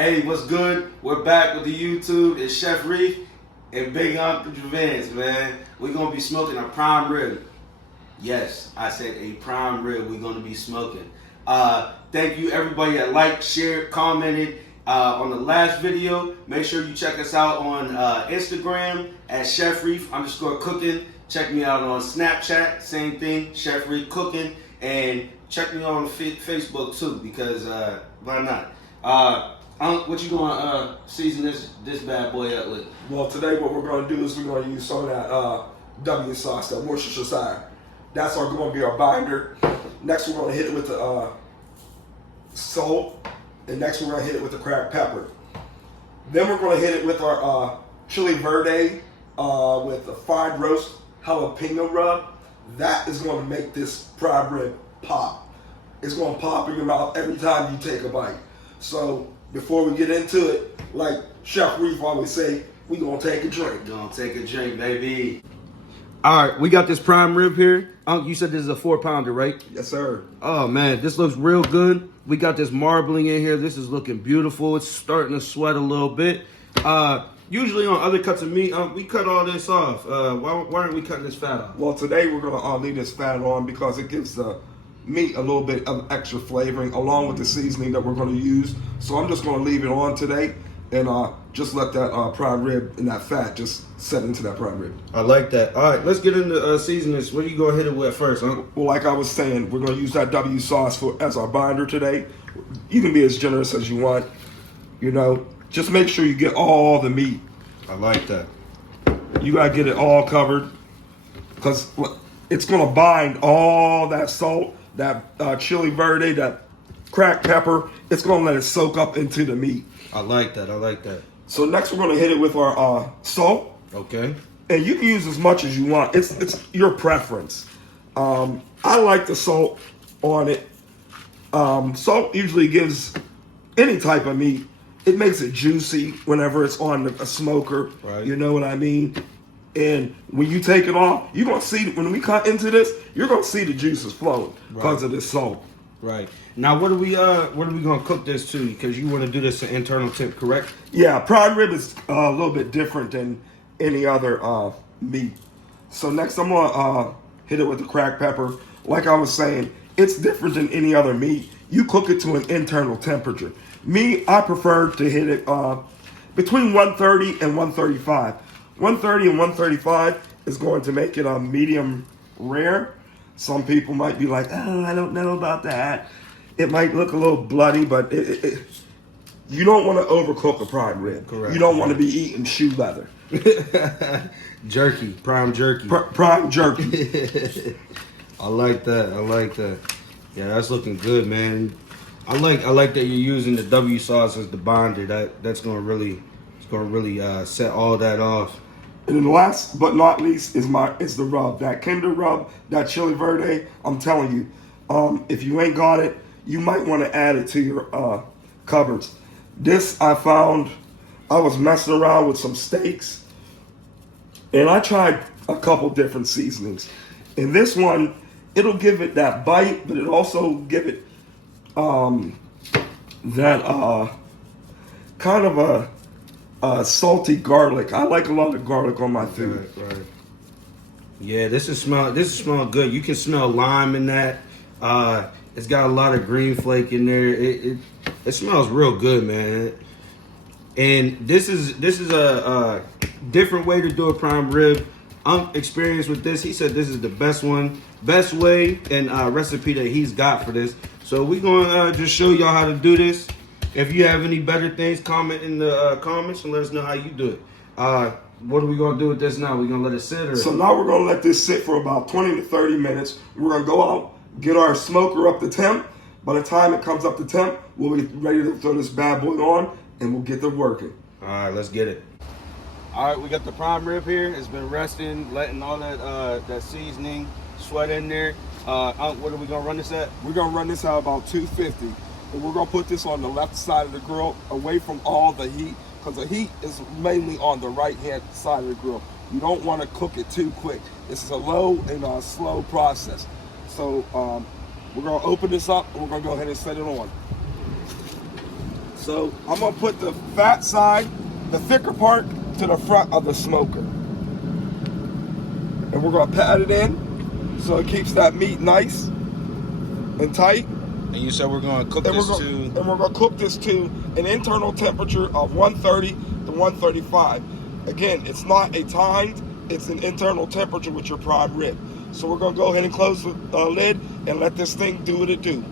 Hey, what's good? We're back with the YouTube. It's Chef Reef and Big Uncle Javance, man. We're gonna be smoking a prime rib. Yes, I said a prime rib we're gonna be smoking. Thank you everybody that liked, shared, commented on the last video. Make sure you check us out on Instagram at Chef Reef _cooking. Check me out on Snapchat, same thing, Chef Reef Cooking. And check me out on Facebook too, because why not? What you gonna season this bad boy up with? Well, today what we're gonna do is we're gonna use some of that W sauce, that Worcestershire. That's gonna be our binder. Next, we're gonna hit it with the salt, and next we're gonna hit it with the cracked pepper. Then we're gonna hit it with our chili verde with the fried roast jalapeno rub. That is gonna make this prime rib pop. It's gonna pop in your mouth every time you take a bite. So before we get into it, like Chef Reef always say, we gonna take a drink. Gonna take a drink, baby. All right, we got this prime rib here. You said this is a 4-pounder, right? Yes, sir. Oh man, this looks real good. We got this marbling in here. This is looking beautiful. It's starting to sweat a little bit. Usually on other cuts of meat, we cut all this off. Why aren't we cutting this fat off? Well, today we're gonna leave this fat on because it gives the meat a little bit of extra flavoring along with the seasoning that we're gonna use. So I'm just gonna leave it on today and just let that prime rib and that fat just set into that prime rib. I like that. All right, let's get into seasonings. What are you gonna hit it with first, huh? Well, like I was saying, we're gonna use that W sauce as our binder today. You can be as generous as you want. You know, just make sure you get all the meat. I like that. You gotta get it all covered because it's gonna bind all that salt, that chili verde, that cracked pepper. It's gonna let it soak up into the meat. I like that. I like that. So next we're gonna hit it with our salt. Okay. And you can use as much as you want. It's your preference. I like the salt on it. Salt usually gives any type of meat. It makes it juicy whenever it's on a smoker. Right. You know what I mean? And when you take it off, you're gonna see when we cut into this, you're gonna see the juices flowing because of this salt. Right. Now, what are we gonna cook this to? Because you want to do this at internal temp, correct? Yeah, prime rib is a little bit different than any other meat. So next I'm gonna hit it with the cracked pepper. Like I was saying, it's different than any other meat. You cook it to an internal temperature. Me, I prefer to hit it between 130 and 135. 130 and 135 is going to make it a medium rare. Some people might be like, oh, I don't know about that. It might look a little bloody, but you don't want to overcook a prime rib. Correct. You don't want to be eating shoe leather. Jerky, prime jerky. Prime jerky. I like that. I like that. Yeah, that's looking good, man. I like that you're using the W sauce as the binder. That's gonna really set all that off. And then last but not least is the rub. That Kinder rub, that chili verde. I'm telling you, if you ain't got it, you might want to add it to your cupboards. This I found, I was messing around with some steaks, and I tried a couple different seasonings. And this one, it'll give it that bite, but it also give it that kind of a salty garlic. I like a lot of garlic on my food. Right. Yeah, this is smell good. You can smell lime in that. It's got a lot of green flake in there. It smells real good, man. And this is a different way to do a prime rib. I'm experienced with this. He said this is the best way and recipe that he's got for this. So we're gonna just show y'all how to do this. If you have any better things, comment in the comments and let us know how you do it. What are we gonna do with this now? We're gonna let it sit, or? So now we're gonna let this sit for about 20 to 30 minutes. We're gonna go out, get our smoker up to temp. By the time it comes up to temp, we'll be ready to throw this bad boy on and we'll get to working. All right, let's get it. All right, we got the prime rib here. It's been resting, letting all that seasoning sweat in there. What are we gonna run this at? We're gonna run this at about 250. And we're gonna put this on the left side of the grill, away from all the heat, because the heat is mainly on the right-hand side of the grill. You don't want to cook it too quick. It's a low and a slow process. So we're gonna open this up and we're gonna go ahead and set it on. So I'm gonna put the fat side, the thicker part, to the front of the smoker. And we're gonna pat it in so it keeps that meat nice and tight. And you said we're going to cook And this we're gonna cook this to an internal temperature of 130 to 135. Again, it's not a timed, it's an internal temperature with your prime rib. So we're gonna go ahead and close the lid and let this thing do what it do.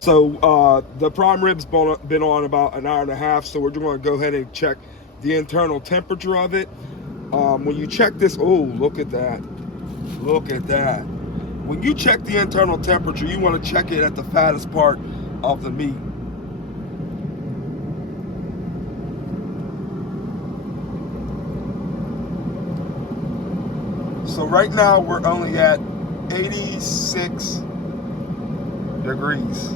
So the prime rib's been on about an hour and a half, so we're gonna go ahead and check the internal temperature of it. When you check this, oh, look at that. Look at that. When you check the internal temperature, you want to check it at the fattest part of the meat. So right now we're only at 86 degrees.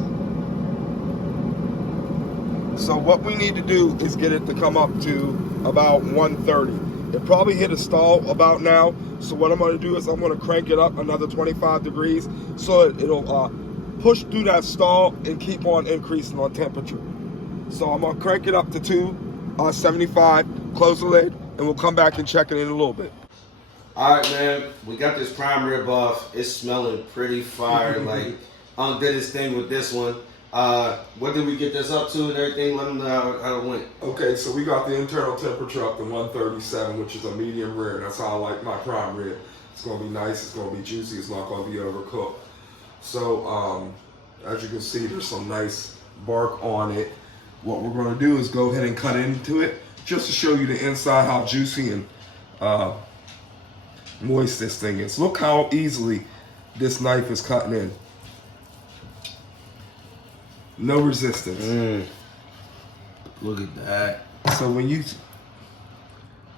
So what we need to do is get it to come up to about 130. It probably hit a stall about now. So what I'm going to do is I'm going to crank it up another 25 degrees so it'll push through that stall and keep on increasing on temperature. So I'm going to crank it up to 275, close the lid, and we'll come back and check it in a little bit. All right, man. We got this prime rib off. It's smelling pretty fire. Like, did his thing with this one. What did we get this up to and everything? Let them know how it went. Okay, so we got the internal temperature up to 137, which is a medium rare. That's how I like my prime rib. It's gonna be nice, it's gonna be juicy, it's not gonna be overcooked. So, as you can see, there's some nice bark on it. What we're gonna do is go ahead and cut into it, just to show you the inside, how juicy and moist this thing is. Look how easily this knife is cutting in. No resistance. Look at that. So when you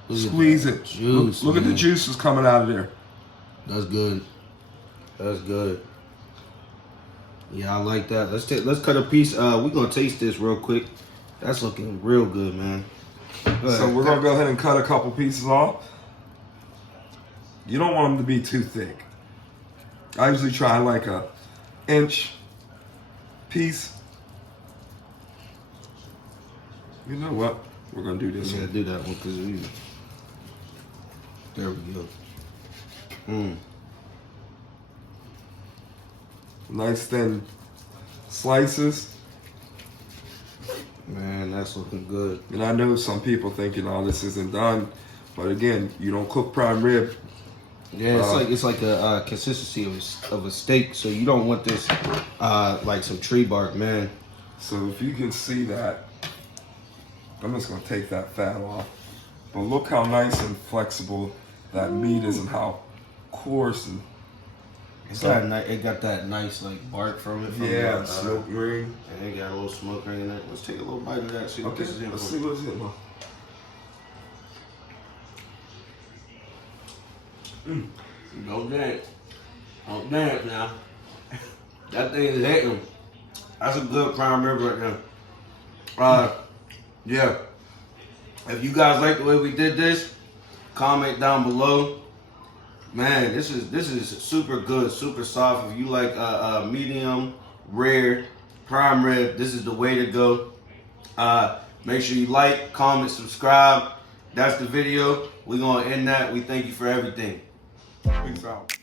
Look squeeze at it, that juice, look at the man. juices coming out of there. That's good. That's good. Yeah, I like that. Let's cut a piece. We're gonna taste this real quick. That's looking real good, man. So we're gonna go ahead and cut a couple pieces off. You don't want them to be too thick. I usually try like a inch piece. You know what? We're gonna do this Yeah, one. do that one because we. There we go. Nice thin slices. Man, that's looking good. And I know some people thinking, "Oh, this isn't done," but again, you don't cook prime rib. Yeah, it's like a consistency of a steak. So you don't want this like some tree bark, man. So if you can see that, I'm just gonna take that fat off. But look how nice and flexible that meat is, and how coarse and It got that nice like bark from it. From yeah, the, smoke ring. And it got a little smoke ring in it. Let's take a little bite of that. See what Okay, this is in let's for. see what's in there. Don't dance. Don't dance now. That thing is hitting. That's a good prime rib right there. Yeah. If you guys like the way we did this, comment down below. Man, this is super good, super soft. If you like medium, rare, prime rib, this is the way to go. Make sure you like, comment, subscribe. That's the video. We're gonna end that. We thank you for everything. Peace out.